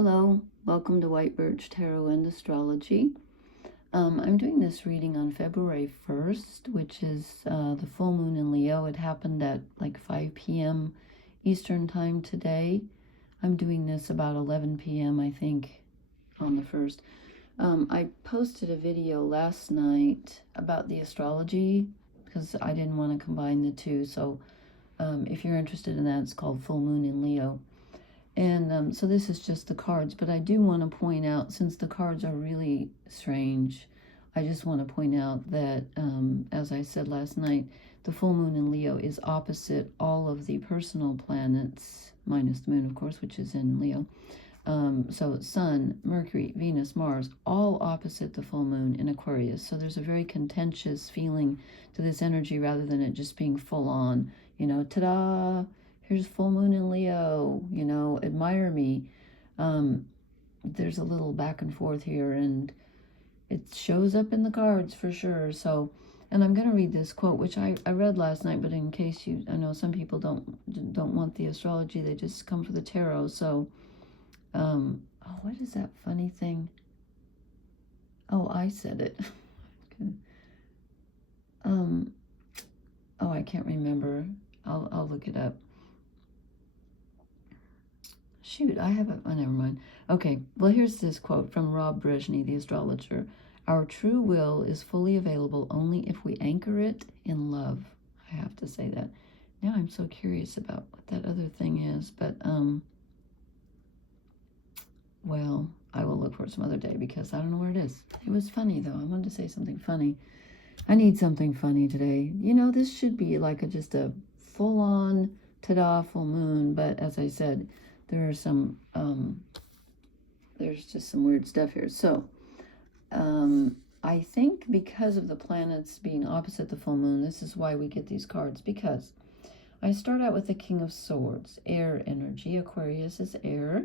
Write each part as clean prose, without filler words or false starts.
Hello, welcome to White Birch Tarot and Astrology. I'm doing this reading on February 1st, which is the full moon in Leo. It happened at like 5 p.m. Eastern time today. I'm doing this about 11 p.m. I think on the 1st. I posted a video last night about the astrology because I didn't want to combine the two. So if you're interested in that, it's called Full Moon in Leo. And so this is just the cards, but I do want to point out, since the cards are really strange, I just want to point out that, as I said last night, the full moon in Leo is opposite all of the personal planets, minus the moon, of course, which is in Leo. So Sun, Mercury, Venus, Mars, all opposite the full moon in Aquarius. So there's a very contentious feeling to this energy rather than it just being full on, ta-da! Here's full moon in Leo, admire me. There's a little back and forth here, and it shows up in the cards for sure. So, and I'm going to read this quote, which I read last night, but in case I know some people don't want the astrology, they just come for the tarot. So, what is that funny thing? Oh, I said it. I can't remember. I'll look it up. Shoot, I have it. Oh, never mind. Okay, well, here's this quote from Rob Brezhny, the astrologer. Our true will is fully available only if we anchor it in love. I have to say that. Now I'm so curious about what that other thing is, but, well, I will look for it some other day because I don't know where it is. It was funny, though. I wanted to say something funny. I need something funny today. This should be like just a full-on, ta-da, full moon, but as I said, there are some, there's just some weird stuff here. So, I think because of the planets being opposite the full moon, this is why we get these cards. Because I start out with the King of Swords, air energy. Aquarius is air.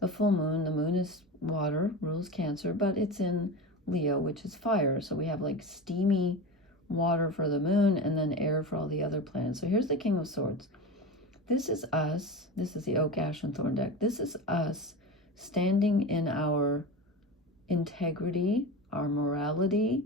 The full moon, the moon is water, rules Cancer, but it's in Leo, which is fire. So we have like steamy water for the moon and then air for all the other planets. So here's the King of Swords. This is us. This is the Oak, Ash, and Thorn deck. This is us standing in our integrity, our morality,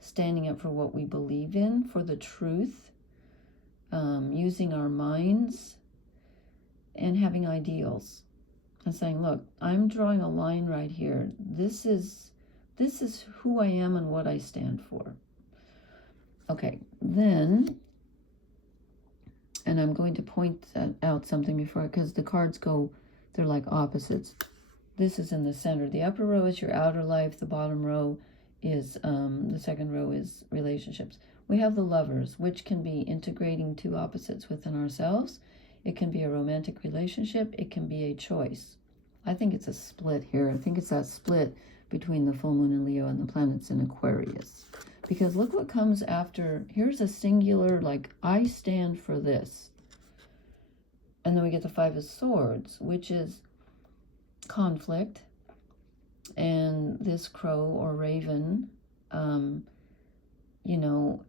standing up for what we believe in, for the truth, using our minds, and having ideals. And saying, look, I'm drawing a line right here. This is who I am and what I stand for. Okay, then... And I'm going to point out something before, because the cards they're like opposites. This is in the center. The upper row is your outer life. The bottom row is, the second row is relationships. We have the Lovers, which can be integrating two opposites within ourselves. It can be a romantic relationship. It can be a choice. I think it's a split here. I think it's that split between the full moon in Leo and the planets in Aquarius. Because look what comes after. Here's a singular, like, I stand for this. And then we get the Five of Swords, which is conflict. And this crow or raven,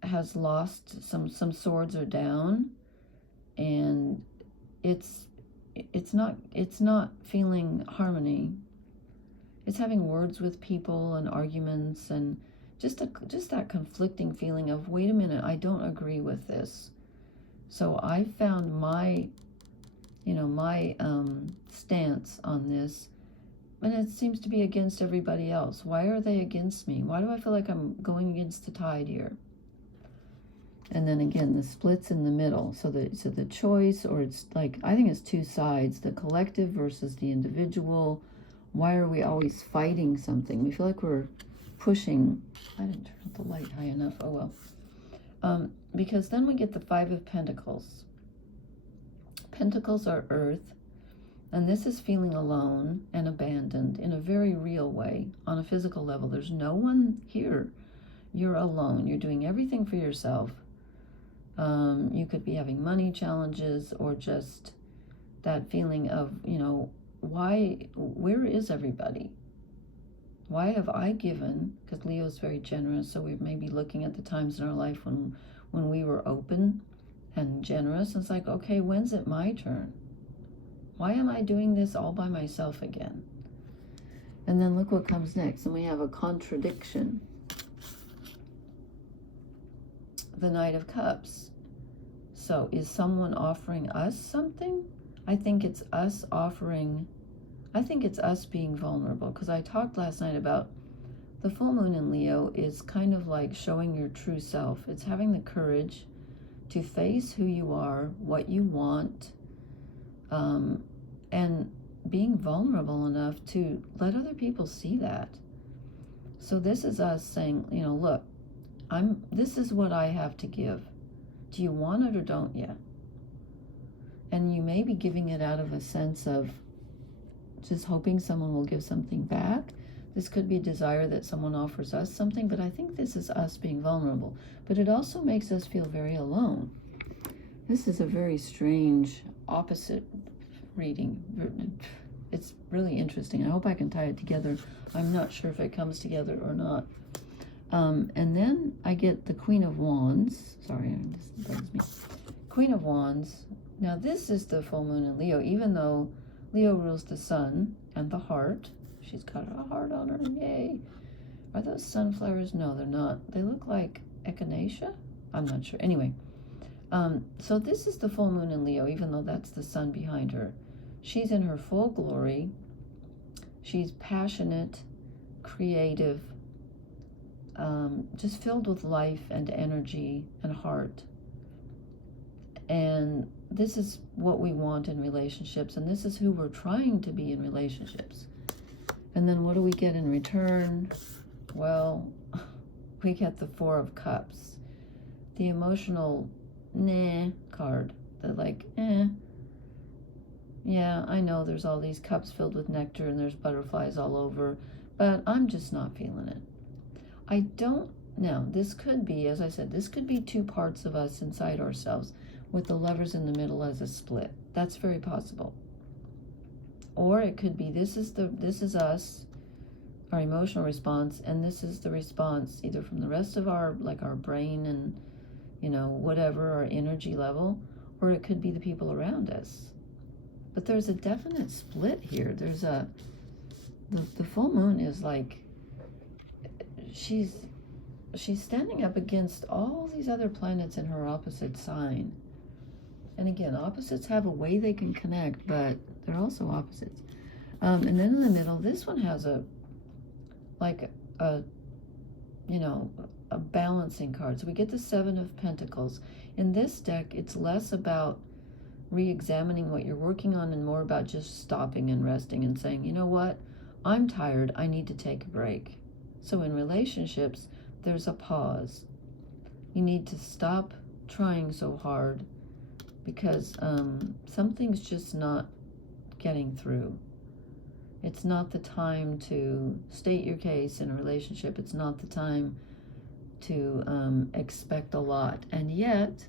has lost some swords are down. And it's not feeling harmony. It's having words with people and arguments and just that conflicting feeling of, wait a minute, I don't agree with this. So I found my stance on this, and it seems to be against everybody else. Why are they against me? Why do I feel like I'm going against the tide here? And then again, the splits in the middle. So the choice, or it's like, I think it's two sides, the collective versus the individual. Why are we always fighting something? We feel like we're pushing. I didn't turn up the light high enough. Oh well. Because then we get the Five of Pentacles. Pentacles are earth, and this is feeling alone and abandoned in a very real way. On a physical level, there's no one here. You're alone. You're doing everything for yourself. You could be having money challenges, or just that feeling of, where is everybody? Why have I given? Because Leo's very generous, so we may be looking at the times in our life when we were open and generous. It's like, okay, when's it my turn? Why am I doing this all by myself again? And then look what comes next. And we have a contradiction. The Knight of Cups. So is someone offering us something? I think it's us being vulnerable, because I talked last night about the full moon in Leo is kind of like showing your true self. It's having the courage to face who you are, what you want, and being vulnerable enough to let other people see that. So this is us saying, you know, look, this is what I have to give. Do you want it or don't you? And you may be giving it out of a sense of just hoping someone will give something back. This could be a desire that someone offers us something, but I think this is us being vulnerable. But it also makes us feel very alone. This is a very strange opposite reading. It's really interesting. I hope I can tie it together. I'm not sure if it comes together or not. And then I get the Queen of Wands. Sorry, this bugs me. Queen of Wands. Now this is the full moon in Leo, even though Leo rules the sun and the heart. She's got a heart on her, yay. Are those sunflowers? No, they're not. They look like echinacea? I'm not sure. Anyway, so this is the full moon in Leo, even though that's the sun behind her. She's in her full glory. She's passionate, creative, just filled with life and energy and heart. And this is what we want in relationships, and this is who we're trying to be in relationships. And then what do we get in return? Well, we get the Four of Cups, the emotional card. The like, yeah, I know there's all these cups filled with nectar and there's butterflies all over, but I'm just not feeling it. Now, this could be, as I said, this could be two parts of us inside ourselves, with the Lovers in the middle as a split. That's very possible. Or it could be this is us, our emotional response, and this is the response either from the rest of our brain and, you know, whatever, our energy level, or it could be the people around us. But there's a definite split here. There's the full moon is like, she's standing up against all these other planets in her opposite sign. And again, opposites have a way they can connect, but they're also opposites. And then in the middle, this one has a balancing card. So we get the Seven of Pentacles. In this deck, it's less about re-examining what you're working on and more about just stopping and resting and saying, you know what, I'm tired, I need to take a break. So in relationships, there's a pause. You need to stop trying so hard because something's just not getting through. It's not the time to state your case in a relationship. It's not the time to expect a lot. And yet,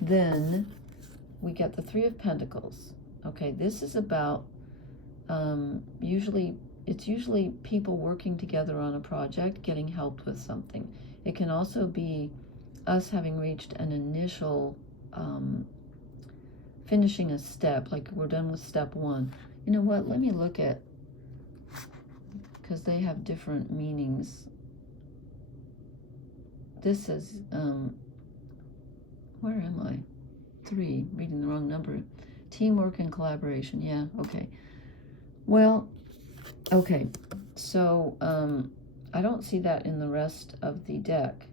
then we get the Three of Pentacles. Okay, this is about it's usually people working together on a project, getting helped with something. It can also be us having reached an initial finishing a step, like we're done with step one. You know what, let me look at, because they have different meanings. This is where am I? 3, reading the wrong number. Teamwork and collaboration. Yeah, okay. Well, okay, so I don't see that in the rest of the deck,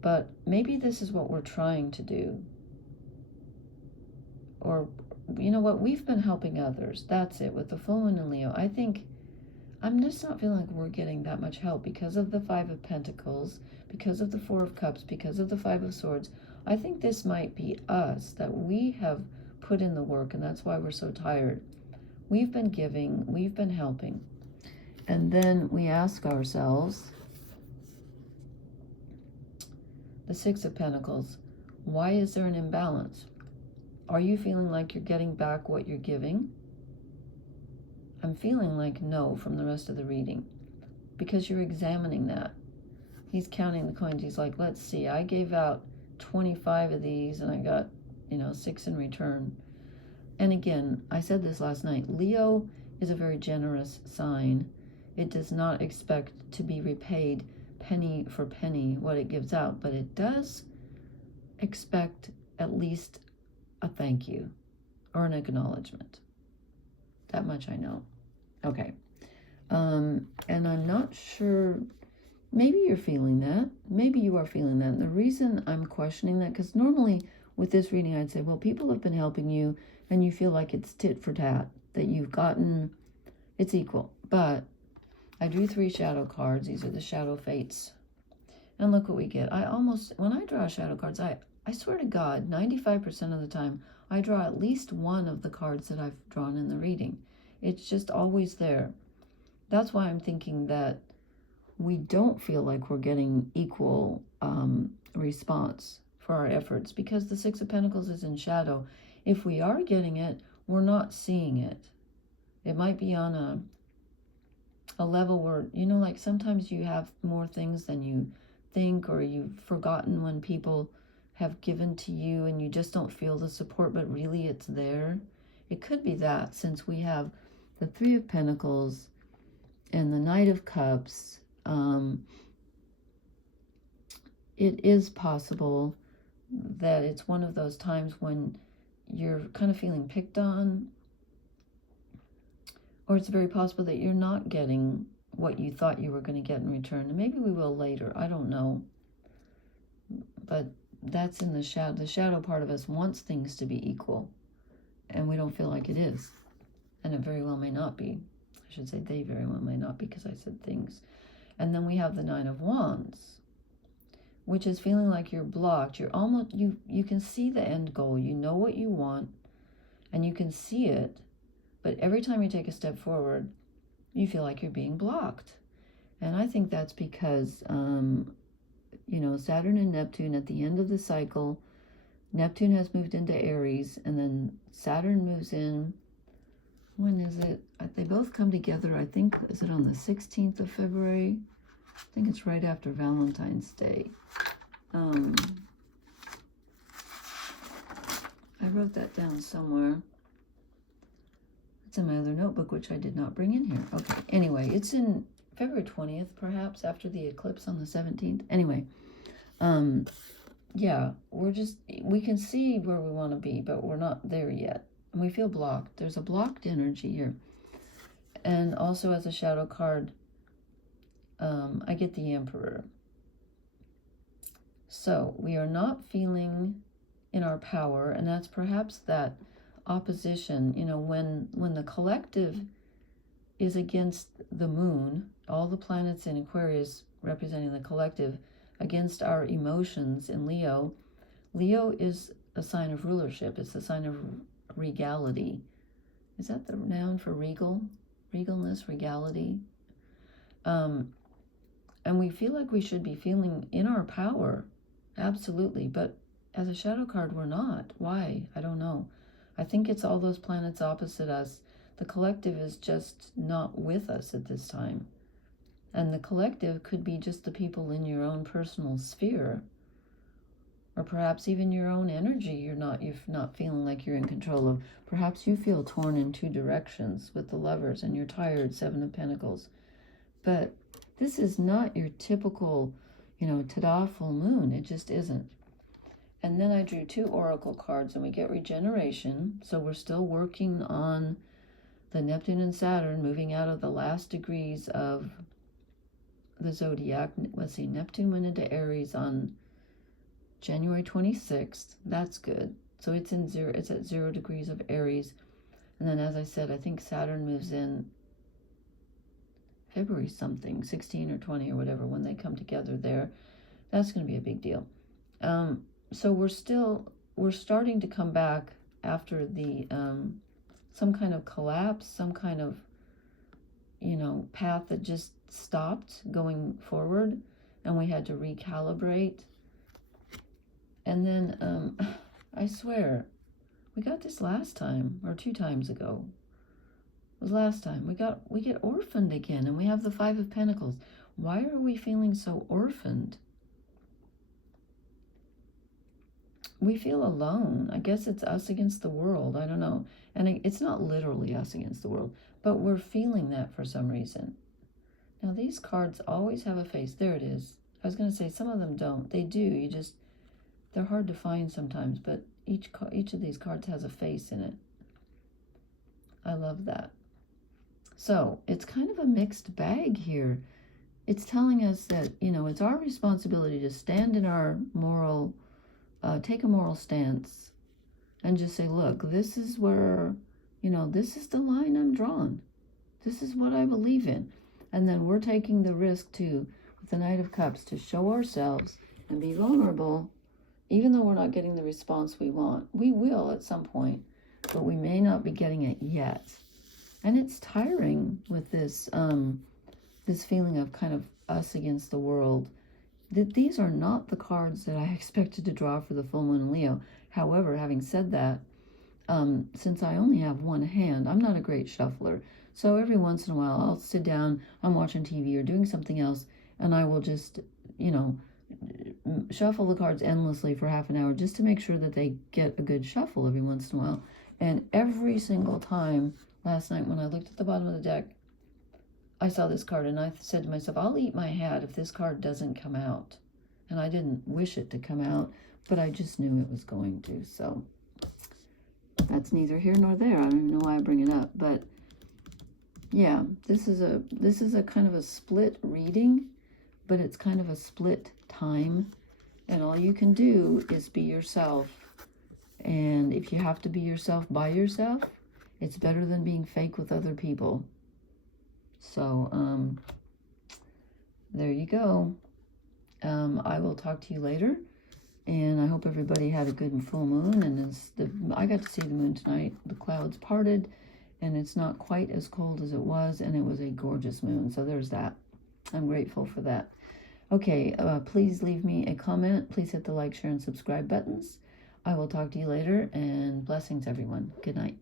but maybe this is what we're trying to do. Or, you know what, we've been helping others. That's it, with the full moon in Leo. I think I'm just not feeling like we're getting that much help because of the Five of Pentacles, because of the Four of Cups, because of the Five of Swords. I think this might be us, that we have put in the work, and that's why we're so tired. We've been giving, we've been helping. And then we ask ourselves, the Six of Pentacles, why is there an imbalance? Are you feeling like you're getting back what you're giving? I'm feeling like no from the rest of the reading, because you're examining that. He's counting the coins. He's like, let's see, I gave out 25 of these and I got, 6 in return. And again, I said this last night, Leo is a very generous sign. It does not expect to be repaid penny for penny what it gives out, but it does expect at least a thank you or an acknowledgement. That much I know. Okay. And I'm not sure, maybe you're feeling that. Maybe you are feeling that. And the reason I'm questioning that, because normally with this reading, I'd say, well, people have been helping you and you feel like it's tit for tat, that you've gotten, it's equal. But I drew 3 shadow cards. These are the shadow fates. And look what we get. When I draw shadow cards, I swear to God, 95% of the time, I draw at least one of the cards that I've drawn in the reading. It's just always there. That's why I'm thinking that we don't feel like we're getting equal response for our efforts, because the 6 of Pentacles is in shadow. If we are getting it, we're not seeing it. It might be on a level where, you know, like sometimes you have more things than you think, or you've forgotten when people have given to you and you just don't feel the support, but really it's there. It could be that, since we have the 3 of Pentacles and the Knight of Cups. It is possible that it's one of those times when you're kind of feeling picked on, or it's very possible that you're not getting what you thought you were going to get in return. And maybe we will later. I don't know. But that's in the shadow. The shadow part of us wants things to be equal, and we don't feel like it is. And it very well may not be. I should say they very well may not, because I said things. And then we have the 9 of Wands, which is feeling like you're blocked. You're almost, you can see the end goal. You know what you want, and you can see it. But every time you take a step forward, you feel like you're being blocked. And I think that's because, you know, Saturn and Neptune at the end of the cycle, Neptune has moved into Aries, and then Saturn moves in. When is it? They both come together, I think, is it on the 16th of February? I think it's right after Valentine's Day. I wrote that down somewhere. It's in my other notebook, which I did not bring in here. Okay, anyway, it's in February 20th, perhaps, after the eclipse on the 17th. Anyway, yeah, we can see where we want to be, but we're not there yet. And we feel blocked. There's a blocked energy here. And also as a shadow card, I get the Emperor. So we are not feeling in our power, and that's perhaps that opposition, you know, when the collective is against the moon, all the planets in Aquarius representing the collective, against our emotions in Leo. Leo is a sign of rulership. It's a sign of regality. Is that the noun for regal? Regalness, regality. And we feel like we should be feeling in our power. Absolutely. But as a shadow card, we're not. Why? I don't know. I think it's all those planets opposite us. The collective is just not with us at this time. And the collective could be just the people in your own personal sphere, or perhaps even your own energy you're not feeling like you're in control of. Perhaps you feel torn in 2 directions with the Lovers and you're tired, 7 of Pentacles. But this is not your typical, you know, ta-da full moon. It just isn't. And then I drew 2 oracle cards, and we get regeneration. So we're still working on the Neptune and Saturn moving out of the last degrees of the zodiac. Let's see, Neptune went into Aries on January 26th. That's good. So it's at 0 degrees of Aries. And then, as I said, I think Saturn moves in February something, 16 or 20 or whatever, when they come together there. That's going to be a big deal. So we're starting to come back after the some kind of collapse, some kind of, you know, path that just stopped going forward, and we had to recalibrate. And then I swear we got this last time, or 2 times ago. It was last time. We get orphaned again, and we have the 5 of Pentacles. Why are we feeling so orphaned? we feel alone. I guess it's us against the world. I don't know. And it's not literally us against the world, but we're feeling that for some reason. Now, these cards always have a face. There it is. I was going to say some of them don't. They do. They're hard to find sometimes, but each of these cards has a face in it. I love that. So it's kind of a mixed bag here. It's telling us that, it's our responsibility to stand in our moral, take a moral stance and just say, look, this is where, this is the line I'm drawn. This is what I believe in. And then we're taking the risk with the Knight of Cups, to show ourselves and be vulnerable, even though we're not getting the response we want. We will at some point, but we may not be getting it yet. And it's tiring with this, this feeling of kind of us against the world. These are not the cards that I expected to draw for the full moon in Leo. However, having said that, since I only have one hand, I'm not a great shuffler. So every once in a while, I'll sit down, I'm watching TV or doing something else, and I will just, shuffle the cards endlessly for half an hour just to make sure that they get a good shuffle every once in a while. And every single time last night when I looked at the bottom of the deck, I saw this card, and I said to myself, I'll eat my hat if this card doesn't come out. And I didn't wish it to come out, but I just knew it was going to. So that's neither here nor there. I don't even know why I bring it up, but yeah, this is a kind of a split reading, but it's kind of a split time, and all you can do is be yourself. And if you have to be yourself by yourself, it's better than being fake with other people. So there you go. I will talk to you later, and I hope everybody had a good full moon. And I got to see the moon tonight. The clouds parted, and it's not quite as cold as it was, and it was a gorgeous moon. So there's that. I'm grateful for that. Okay, please leave me a comment. Please hit the like, share, and subscribe buttons. I will talk to you later, and blessings, everyone. Good night.